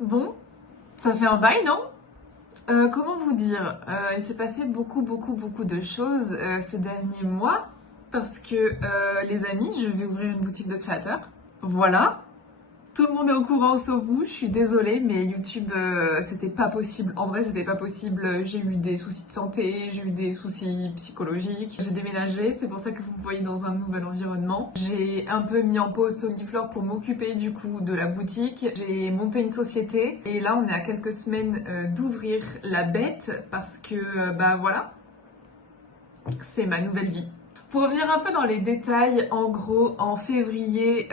Bon, ça fait un bail, non? Comment vous dire? Il s'est passé beaucoup de choses ces derniers mois parce que les amis, je vais ouvrir une boutique de créateurs. Voilà. Tout le monde est au courant sauf vous, je suis désolée, mais YouTube, c'était pas possible. En vrai, c'était pas possible. J'ai eu des soucis de santé, j'ai eu des soucis psychologiques. J'ai déménagé, c'est pour ça que vous me voyez dans un nouvel environnement. J'ai un peu mis en pause Soliflore pour m'occuper du coup de la boutique. J'ai monté une société et là, on est à quelques semaines d'ouvrir la bête parce que, bah voilà, c'est ma nouvelle vie. Pour revenir un peu dans les détails, en gros, en février,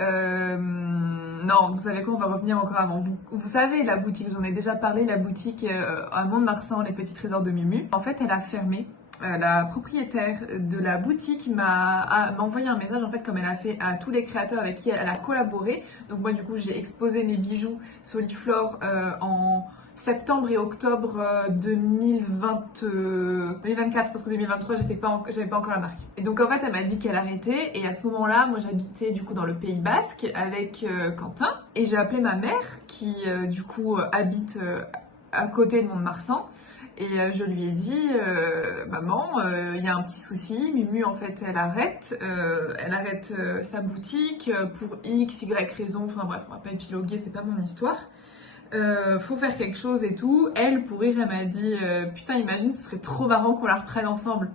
non, vous savez quoi, on va revenir encore avant. Vous savez, la boutique, j'en ai déjà parlé, la boutique à Mont-de-Marsan, les petits trésors de Mumu. En fait, elle a fermé. La propriétaire de la boutique m'a envoyé un message, en fait, comme elle a fait à tous les créateurs avec qui elle a collaboré. Donc moi, du coup, j'ai exposé mes bijoux Soliflore en septembre et octobre 2024 parce que 2023 j'avais pas encore la marque. Et donc en fait elle m'a dit qu'elle arrêtait et à ce moment-là moi j'habitais du coup dans le Pays Basque avec Quentin et j'ai appelé ma mère qui du coup habite à côté de Mont-de-Marsan et je lui ai dit maman il y a un petit souci, Mumu en fait elle arrête sa boutique pour X, Y raison, enfin bref on va pas épiloguer, c'est pas mon histoire. Faut faire quelque chose et tout. Elle, pour rire, elle m'a dit putain, imagine, ce serait trop marrant qu'on la reprenne ensemble.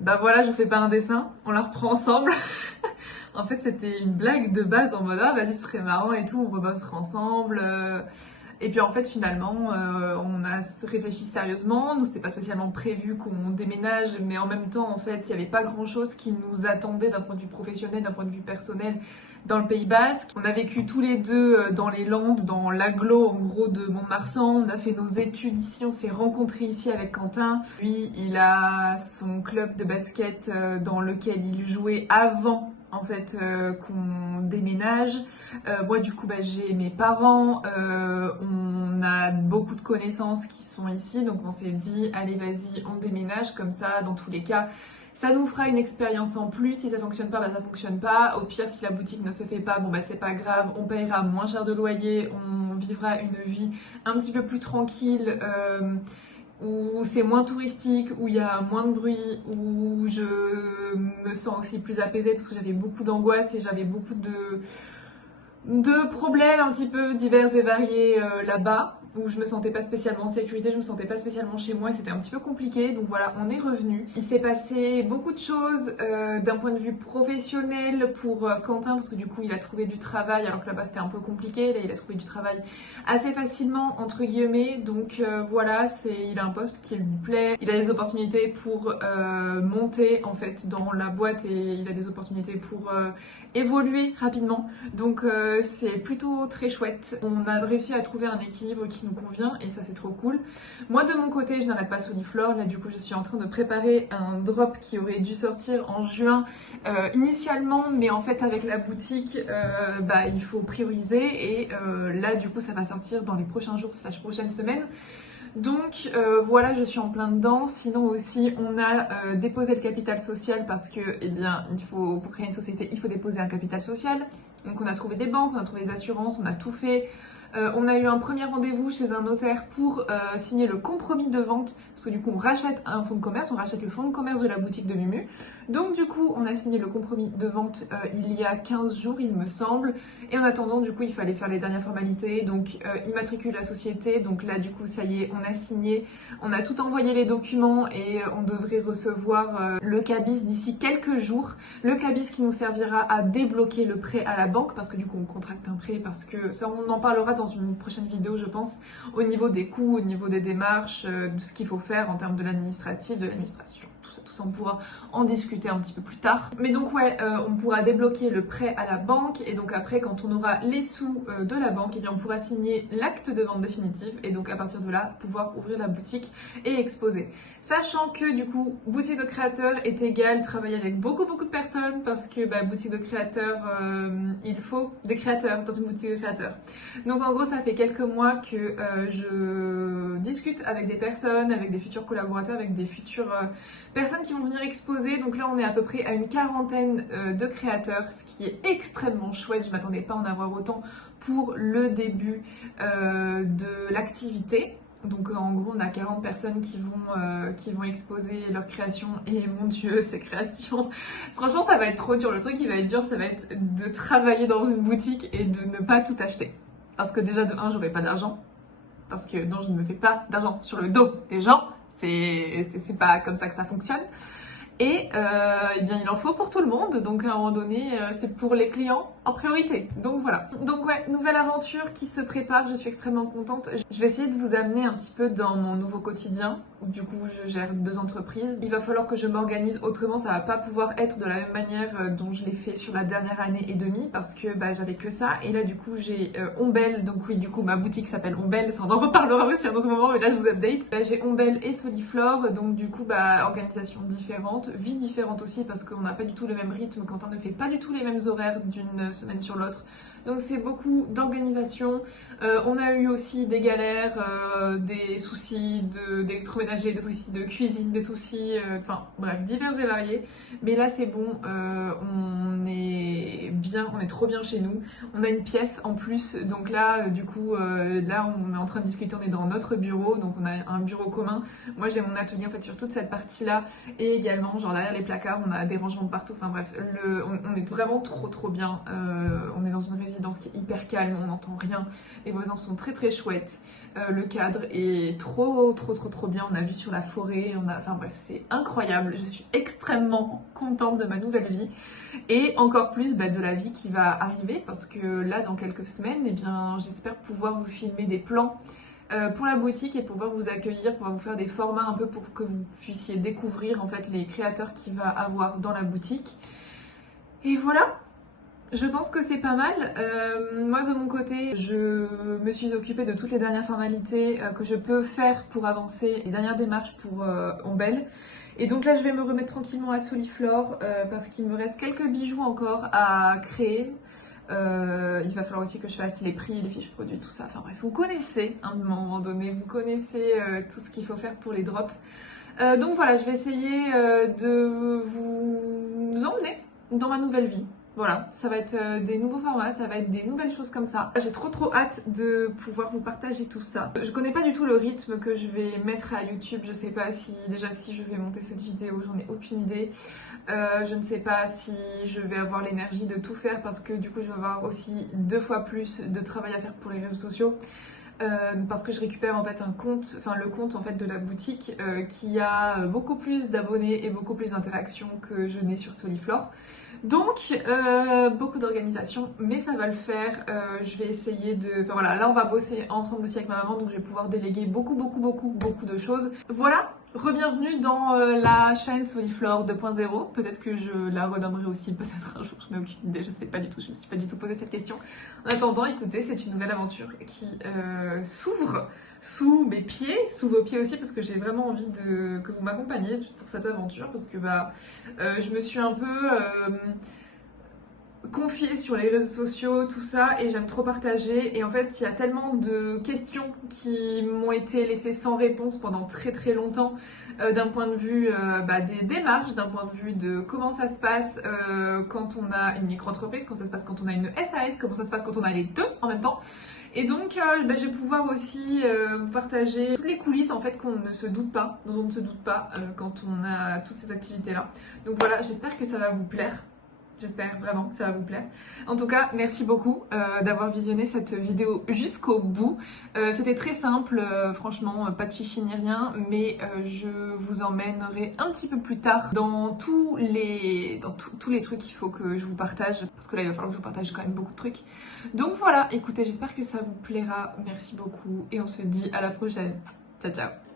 Bah voilà, je fais pas un dessin, on la reprend ensemble. En fait, c'était une blague de base en mode ah, vas-y, ce serait marrant et tout, on rebossera ensemble. Et puis en fait, finalement, on a réfléchi sérieusement. Nous, c'était pas spécialement prévu qu'on déménage, mais en même temps, en fait, il n'y avait pas grand-chose qui nous attendait d'un point de vue professionnel, d'un point de vue personnel dans le Pays Basque. On a vécu tous les deux dans les Landes, dans l'agglo en gros de Mont-de-Marsan. On a fait nos études ici, on s'est rencontrés ici avec Quentin. Lui, il a son club de basket dans lequel il jouait avant en fait qu'on déménage. Moi du coup bah, j'ai mes parents, on a beaucoup de connaissances qui sont ici donc on s'est dit allez vas-y on déménage comme ça dans tous les cas ça nous fera une expérience en plus, si ça fonctionne pas bah ça fonctionne pas, au pire si la boutique ne se fait pas bon bah c'est pas grave, on payera moins cher de loyer, on vivra une vie un petit peu plus tranquille où c'est moins touristique, où il y a moins de bruit, où je me sens aussi plus apaisée parce que j'avais beaucoup d'angoisse et j'avais beaucoup de problèmes un petit peu divers et variés là-bas où je me sentais pas spécialement en sécurité, je me sentais pas spécialement chez moi et c'était un petit peu compliqué. Donc voilà, on est revenu. Il s'est passé beaucoup de choses d'un point de vue professionnel pour Quentin parce que du coup il a trouvé du travail alors que là-bas c'était un peu compliqué. Là il a trouvé du travail assez facilement entre guillemets. Donc voilà, il a un poste qui lui plaît. Il a des opportunités pour monter en fait dans la boîte et il a des opportunités pour évoluer rapidement. Donc c'est plutôt très chouette. On a réussi à trouver un équilibre qui nous convient et ça c'est trop cool. Moi de mon côté je n'arrête pas Soliflore, là du coup je suis en train de préparer un drop qui aurait dû sortir en juin initialement mais en fait avec la boutique bah, il faut prioriser et là du coup ça va sortir dans les prochains jours, prochaines semaines. Donc voilà, je suis en plein dedans. Sinon aussi, on a déposé le capital social parce que, eh bien, pour créer une société, il faut déposer un capital social. Donc on a trouvé des banques, on a trouvé des assurances, on a tout fait. On a eu un premier rendez-vous chez un notaire pour signer le compromis de vente parce que du coup on rachète un fonds de commerce, on rachète le fonds de commerce de la boutique de Mumu. Donc du coup on a signé le compromis de vente il y a 15 jours il me semble et en attendant du coup il fallait faire les dernières formalités donc immatriculer la société. Donc là du coup ça y est on a signé, on a tout envoyé les documents et on devrait recevoir le cabis d'ici quelques jours. Le cabis qui nous servira à débloquer le prêt à la banque parce que du coup on contracte un prêt parce que ça on en parlera dans une prochaine vidéo je pense au niveau des coûts, au niveau des démarches, de ce qu'il faut faire en termes de l'administratif, de l'administration. Tout ça on pourra en discuter un petit peu plus tard. Mais donc ouais, on pourra débloquer le prêt à la banque et donc après quand on aura les sous de la banque, eh bien on pourra signer l'acte de vente définitif et donc à partir de là pouvoir ouvrir la boutique et exposer. Sachant que du coup boutique de créateur est égal travailler avec beaucoup de personnes parce que bah, boutique de créateur, il faut des créateurs dans une boutique de créateur. Donc en gros ça fait quelques mois que je discute avec des personnes, avec des futurs collaborateurs, avec des futures personnes qui vont venir exposer. Donc là on est à peu près à une quarantaine de créateurs, ce qui est extrêmement chouette. Je m'attendais pas à en avoir autant pour le début de l'activité. Donc en gros on a 40 personnes qui vont exposer leurs créations et mon dieu ces créations, franchement ça va être trop dur. Le truc qui va être dur ça va être de travailler dans une boutique et de ne pas tout acheter. Parce que déjà de 1 j'aurai pas d'argent, parce que non je ne me fais pas d'argent sur le dos des gens, c'est pas comme ça que ça fonctionne. Et eh bien il en faut pour tout le monde, donc à un moment donné c'est pour les clients en priorité. Donc voilà. Donc ouais, nouvelle aventure qui se prépare, je suis extrêmement contente. Je vais essayer de vous amener un petit peu dans mon nouveau quotidien. Du coup je gère 2 entreprises. Il va falloir que je m'organise autrement, ça va pas pouvoir être de la même manière dont je l'ai fait sur la dernière année et demie parce que bah, j'avais que ça. Et là du coup j'ai Ombel, donc oui du coup ma boutique s'appelle Ombel, ça on en reparlera aussi à un autre moment mais là je vous update. J'ai Ombel et Soliflore, donc du coup bah organisation différente. Vie différente aussi parce qu'on n'a pas du tout le même rythme, Quentin ne fait pas du tout les mêmes horaires d'une semaine sur l'autre, donc c'est beaucoup d'organisation. On a eu aussi des galères, des soucis d'électroménager, des soucis de cuisine, des soucis, enfin bref, divers et variés, mais là c'est bon, on est bien, on est trop bien chez nous, on a une pièce en plus, donc là du coup là on est en train de discuter, on est dans notre bureau, donc on a un bureau commun. Moi j'ai mon atelier en fait sur toute cette partie là et également genre derrière les placards on a des rangements de partout, enfin bref on est vraiment trop bien. On est dans une résidence qui est hyper calme, on n'entend rien, les voisins sont très chouettes, le cadre est trop bien, on a vu sur la forêt, enfin bref c'est incroyable, je suis extrêmement contente de ma nouvelle vie et encore plus bah, de la vie qui va arriver parce que là dans quelques semaines eh bien j'espère pouvoir vous filmer des plans pour la boutique et pouvoir vous accueillir, pouvoir vous faire des formats un peu pour que vous puissiez découvrir en fait les créateurs qu'il va avoir dans la boutique. Et voilà, je pense que c'est pas mal. Moi de mon côté, je me suis occupée de toutes les dernières formalités que je peux faire pour avancer, les dernières démarches pour Ombel. Et donc là je vais me remettre tranquillement à Soliflore parce qu'il me reste quelques bijoux encore à créer. Il va falloir aussi que je fasse les prix, les fiches produits, tout ça. Enfin bref, vous connaissez à un moment donné, vous connaissez tout ce qu'il faut faire pour les drops. Donc voilà, je vais essayer de vous emmener dans ma nouvelle vie. Voilà, ça va être des nouveaux formats, ça va être des nouvelles choses comme ça. J'ai trop hâte de pouvoir vous partager tout ça. Je connais pas du tout le rythme que je vais mettre à YouTube, je sais pas si je vais monter cette vidéo, j'en ai aucune idée. Je ne sais pas si je vais avoir l'énergie de tout faire parce que du coup je vais avoir aussi 2 fois plus de travail à faire pour les réseaux sociaux. Parce que je récupère en fait un compte, enfin le compte en fait de la boutique qui a beaucoup plus d'abonnés et beaucoup plus d'interactions que je n'ai sur Soliflore. Donc beaucoup d'organisation, mais ça va le faire. Je vais essayer de... Enfin voilà, là on va bosser ensemble aussi avec ma maman, donc je vais pouvoir déléguer beaucoup de choses. Voilà, re-bienvenue dans la chaîne Soliflore 2.0. Peut-être que je la renommerai aussi, peut-être un jour, je n'ai aucune idée, je sais pas du tout, je me suis pas du tout posé cette question. En attendant, écoutez, c'est une nouvelle aventure qui s'ouvre sous mes pieds, sous vos pieds aussi, parce que j'ai vraiment envie que vous m'accompagniez pour cette aventure, parce que bah, je me suis un peu confiée sur les réseaux sociaux, tout ça, et j'aime trop partager. Et en fait, il y a tellement de questions qui m'ont été laissées sans réponse pendant très longtemps, d'un point de vue bah, des démarches, d'un point de vue de comment ça se passe quand on a une micro-entreprise, comment ça se passe quand on a une SAS, comment ça se passe quand on a les deux en même temps. Et donc bah, je vais pouvoir aussi vous partager toutes les coulisses en fait qu'on ne se doute pas, dont on ne se doute pas quand on a toutes ces activités là. Donc voilà, j'espère que ça va vous plaire. J'espère vraiment que ça va vous plaire. En tout cas, merci beaucoup d'avoir visionné cette vidéo jusqu'au bout. C'était très simple, franchement, pas de chichi ni rien, mais je vous emmènerai un petit peu plus tard dans tous les trucs qu'il faut que je vous partage, parce que là, il va falloir que je vous partage quand même beaucoup de trucs. Donc voilà, écoutez, j'espère que ça vous plaira. Merci beaucoup et on se dit à la prochaine. Ciao, ciao.